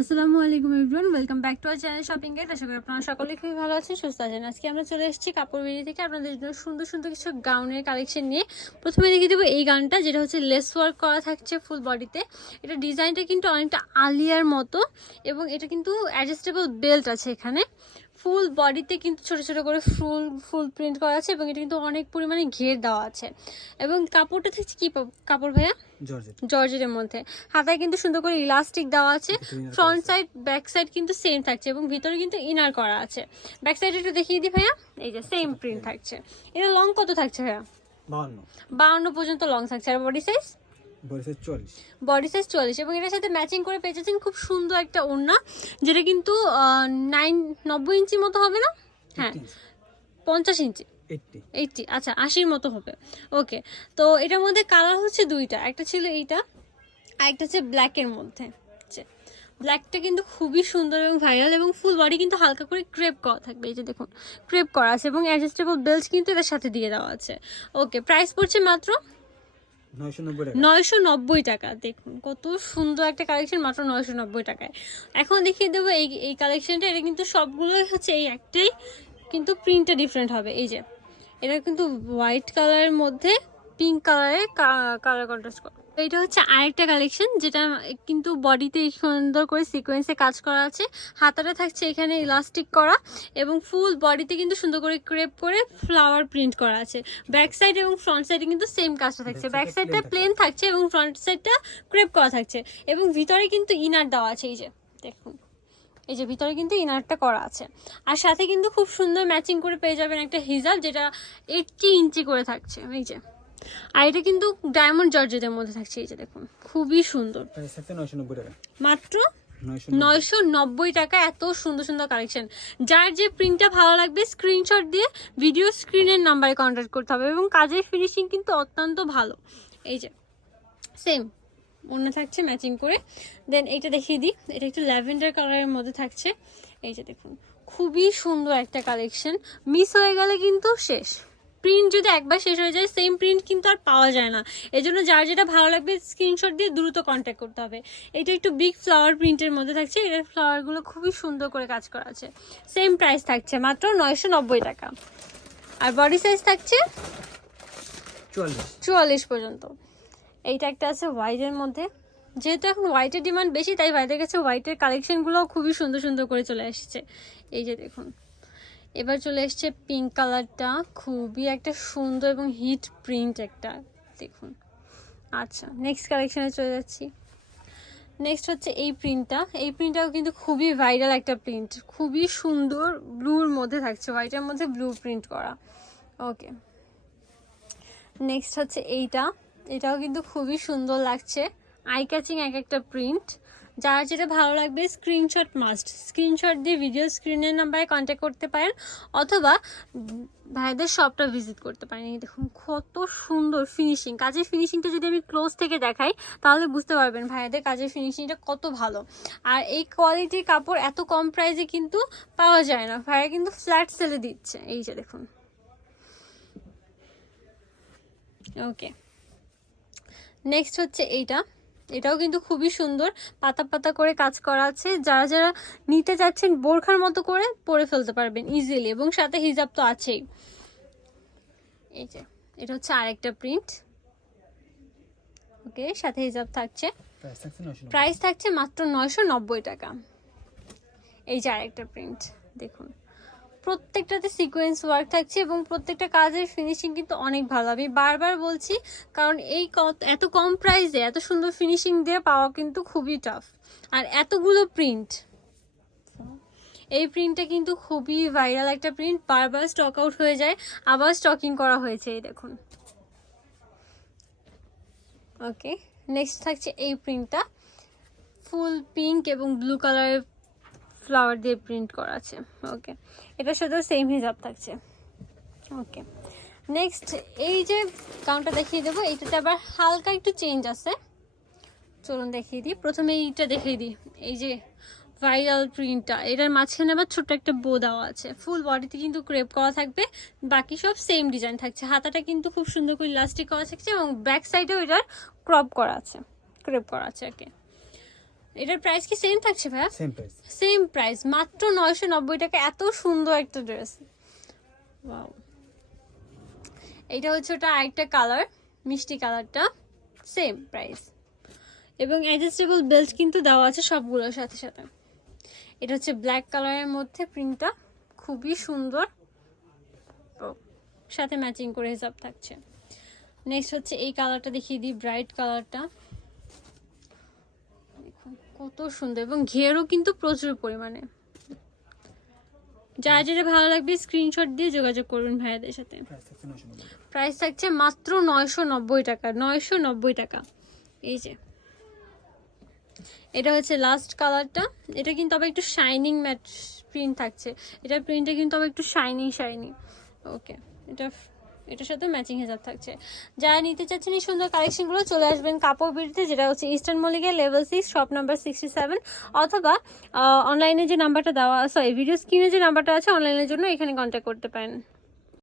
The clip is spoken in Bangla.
আসসালামু আলাইকুম everyone, welcome back to our channel shopping guide. আশা করি আপনারা সকলেই খুবই ভালো আছেন, সুস্থ আছেন। আজকে আমরা চলে এসেছি কাপড় বেরিয়ে থেকে আপনাদের জন্য সুন্দর সুন্দর কিছু গাউনের কালেকশন নিয়ে। প্রথমে দেখিয়ে দেবো এই গাউনটা, যেটা হচ্ছে লেস ওয়ার্ক করা থাকছে ফুল বডিতে এটা ডিজাইনটা কিন্তু অনেকটা আলিয়ার মতো এবং এটা কিন্তু অ্যাডজাস্টেবল বেল্ট আছে এখানে। ফুল বডিতে কিন্তু ছোট ছোট করে ফুল ফুল প্রিন্ট করা আছে এবং এটা কিন্তু অনেক পরিমাণে ঘের দেওয়া আছে। এবং কাপড়টা থাকছে কি কাপড় ভাইয়া? জর্জেটের মধ্যে। হাতায় কিন্তু সুন্দর করে ইলাস্টিক দেওয়া আছে। ফ্রন্ট সাইড ব্যাক সাইড কিন্তু সেম থাকছে এবং ভিতরে কিন্তু ইনার করা আছে। ব্যাক সাইড একটু দেখিয়ে দিই ভাইয়া। এই যে সেম প্রিন্ট থাকছে। এটা লং কত থাকছে ভাইয়া? বাউন্ন পর্যন্ত লং থাকছে। আর বডি সাইজ বডি সাইজ চল্লিশ এবং এটার সাথে ম্যাচিং করে পেয়ে যাচ্ছেন খুব সুন্দর একটা ওড়না যেটা কিন্তু নাইন নব্বই ইঞ্চি মতো হবে না? হ্যাঁ। পঞ্চাশ ইঞ্চি। এইটটি এইটটি আচ্ছা আশির মতো হবে। ওকে তো এটার মধ্যে কালার হচ্ছে দুইটা একটা ছিল এইটা আর একটা হচ্ছে ব্ল্যাকের মধ্যে। ব্ল্যাকটা কিন্তু খুবই সুন্দর এবং ভাইরাল এবং ফুল বডি কিন্তু হালকা করে ক্রেপ করা থাকবে এই যে দেখুন ক্রেপ করা আছে এবং অ্যাডজাস্টেবল বেল্ট কিন্তু এটার সাথে দিয়ে দেওয়া আছে। ওকে প্রাইস পড়ছে মাত্র নয়শো নব্বই টাকা। দেখুন কত সুন্দর একটা কালেকশন মাত্র নয়শো নব্বই টাকায়। এখন দেখিয়ে দেবো এই এই কালেকশনটা এটা কিন্তু সবগুলোই হচ্ছে এই একটাই, কিন্তু প্রিন্টটা ডিফারেন্ট হবে। এই যে, এটা কিন্তু হোয়াইট কালারের মধ্যে পিঙ্ক কালারে কালার কন্ট্রাস্ট করা। এটা হচ্ছে আরেকটা কালেকশন যেটা কিন্তু বডিতে সুন্দর করে সিকোয়েন্সে কাজ করা আছে। হাতাটা থাকছে এখানে ইলাস্টিক করা এবং ফুল বডিতে কিন্তু সুন্দর করে ক্রেপ করে ফ্লাওয়ার প্রিন্ট করা আছে। ব্যাক সাইড এবং ফ্রন্ট সাইডে কিন্তু সেম কাজটা থাকছে। ব্যাক সাইডটা প্লেন থাকছে। এবং ফ্রন্ট সাইডটা ক্রেপ করা থাকছে। এবং ভিতরে কিন্তু ইনার দেওয়া আছে এই যে দেখুন। এই যে ভিতরে কিন্তু ইনারটা করা আছে। আর সাথে কিন্তু খুব সুন্দর ম্যাচিং করে পেয়ে যাবেন একটা হিজাব যেটা এইটটি ইঞ্চি করে থাকছে এই যে। আর এটা কিন্তু ডায়মন্ড জর্জেটের মধ্যে থাকছে এই যে দেখুন খুবই সুন্দর। মাত্র নয়শো নব্বই। টাকা এত সুন্দর সুন্দর কালেকশন যার যে প্রিন্টটা ভালো লাগবে স্ক্রিনশট দিয়ে ভিডিও স্ক্রিনের নাম্বারে কন্ট্যাক্ট করতে হবে এবং কাজের ফিনিশিং কিন্তু অত্যন্ত ভালো। এই যে সেম অন্য থাকছে ম্যাচিং করে। দেন এইটা দেখিয়ে দিই এটা একটু ল্যাভেন্ডার কালারের মধ্যে থাকছে। এই যে দেখুন খুবই সুন্দর একটা কালেকশন মিস হয়ে গেলে কিন্তু শেষ। প্রিন্ট যদি একবার শেষ হয়ে যায় সেম প্রিন্ট কিন্তু আর পাওয়া যায় না। এজন্য যার যেটা ভালো লাগবে স্ক্রিনশট দিয়ে দ্রুত কন্ট্যাক্ট করতে হবে। এটা একটু বিগ ফ্লাওয়ার প্রিন্টের মধ্যে থাকছে এটার ফ্লাওয়ারগুলো খুবই সুন্দর করে কাজ করা আছে। সেম প্রাইস থাকছে মাত্র নয়শো নব্বই টাকা। আর বডি সাইজ থাকছে চুয়াল্লিশ। পর্যন্ত। এইটা একটা আছে হোয়াইটের মধ্যে। যেহেতু এখন হোয়াইটের ডিমান্ড বেশি তাই ভাইদের কাছে হোয়াইটের কালেকশনগুলোও খুবই সুন্দর সুন্দর করে চলে এসেছে। এই যে দেখুন। এবার চলে এসছে পিঙ্ক কালারটা খুবই একটা সুন্দর এবং হিট প্রিন্ট একটা, দেখুন। আচ্ছা নেক্সট কালেকশনে চলে যাচ্ছি। নেক্সট হচ্ছে এই প্রিন্টটা এই প্রিন্টটাও কিন্তু খুবই ভাইরাল একটা প্রিন্ট খুবই সুন্দর ব্লুর মধ্যে থাকছে হোয়াইটের মধ্যে ব্লু প্রিন্ট করা। ওকে নেক্সট হচ্ছে এইটা। এটাও কিন্তু খুবই সুন্দর লাগছে। আই ক্যাচিং এক একটা প্রিন্ট যার যেটা ভালো লাগবে স্ক্রিনশট মাস্ট স্ক্রিনশট দিয়ে ভিডিও স্ক্রিনের নাম্বারে কন্ট্যাক্ট করতে পারেন, অথবা ভাইদের শপটা ভিজিট করতে পারেন। এই দেখুন, কত সুন্দর ফিনিশিং কাজের ফিনিশিংটা যদি আমি ক্লোজ থেকে দেখাই, তাহলে বুঝতে পারবেন ভাইদের কাজের ফিনিশিংটা কত ভালো। আর এই কোয়ালিটির কাপড় এত কম প্রাইসে কিন্তু পাওয়া যায় না। ভাইয়া কিন্তু ফ্ল্যাট সেলে দিচ্ছে। এই যে দেখুন। ওকে নেক্সট হচ্ছে এইটা। এটাও কিন্তু খুবই সুন্দর। পাতা পাতা করে কাজ করা আছে। যারা যারা নিতে চাচ্ছেন বোরখার মতো করে পরে ফেলতে পারবেন ইজিলি এবং সাথে হিজাব তো আছেই। এই যে এটা হচ্ছে আরেকটা প্রিন্ট ওকে সাথে হিজাব থাকছে। প্রাইস থাকছে মাত্র নয়শো নব্বই টাকা। এই যে আরেকটা প্রিন্ট দেখুন। প্রত্যেকটাতে সিকোয়েন্স ওয়ার্ক থাকছে এবং প্রত্যেকটা কাজের ফিনিশিং কিন্তু অনেক ভালো। আমি বারবার বলছি, কারণ এই এত কম প্রাইসে এত সুন্দর ফিনিশিং দিয়ে পাওয়া কিন্তু খুবই টাফ আর এতগুলো প্রিন্ট এই প্রিন্টটা কিন্তু খুবই ভাইরাল একটা প্রিন্ট বারবার স্টক আউট হয়ে যায়, আবার স্টকিং করা হয়েছে, এই দেখুন। ওকে নেক্সট থাকছে এই প্রিন্টটা ফুল পিঙ্ক এবং ব্লু কালারের ফ্লাওয়ার দিয়ে প্রিন্ট করা আছে। ওকে এটার সাথেও সেম হিসাব থাকছে। ওকে নেক্সট এই যে কাউন্টটা দেখিয়ে দেবো, এইটাতে আবার হালকা একটু চেঞ্জ আছে। চলুন দেখিয়ে দিই। প্রথমে এইটা দেখিয়ে দিই। এই যে ভাইরাল প্রিন্টটা এটার মাঝখানে আবার ছোট্ট একটা বো দেওয়া আছে। ফুল বডিতে কিন্তু ক্রেপ করা থাকবে। বাকি সব সেম ডিজাইন থাকছে। হাতাটা কিন্তু খুব সুন্দর করে ইলাস্টিক করা থাকছে এবং ব্যাক সাইডেও এটার ক্রপ করা আছে। ক্রেপ করা আছে ওকে এটার প্রাইস কি সেম থাকছে ভাইয়া? সেম প্রাইস সেম প্রাইস মাত্র নয়শো নব্বই টাকা এত সুন্দর একটা ড্রেস ওয়াও এইটা হচ্ছে ওটা আরেকটা কালার মিষ্টি কালারটা সেম প্রাইস এবং অ্যাডজাস্টেবল বেল্ট কিন্তু দেওয়া আছে সবগুলোর সাথে সাথে। এটা হচ্ছে ব্ল্যাক কালারের মধ্যে প্রিন্টটা খুবই সুন্দর। সাথে ম্যাচিং করে হিসাব থাকছে। নেক্সট হচ্ছে এই কালারটা দেখিয়ে দিই ব্রাইট কালারটা কত সুন্দর এবং ঘেরও কিন্তু প্রচুর পরিমাণে। যা যেটা ভালো লাগবে স্ক্রিনশট দিয়ে যোগাযোগ করবেন ভাইয়াদের সাথে। প্রাইস থাকছে মাত্র নয়শো নব্বই টাকা, নয়শো নব্বই টাকা। এই যে। এটা হচ্ছে লাস্ট কালারটা এটা কিন্তু আবার একটু শাইনিং ম্যাট প্রিন্ট থাকছে। এটার প্রিন্টটা কিন্তু আবার একটু শাইনিং শাইনি ওকে এটা এটার সাথে ম্যাচিং হেজাব থাকছে। যা নিতে চাচ্ছেন এই সুন্দর কালেকশনগুলো চলে আসবেন কাপড় বিড়িতে যেটা হচ্ছে ইস্টার্ন মল্লিকের level six shop number sixty seven অথবা অনলাইনে যে নাম্বারটা দেওয়া সরি ভিডিও স্ক্রিনে যে নাম্বারটা আছে অনলাইনের জন্য এখানে কন্ট্যাক্ট করতে পারেন।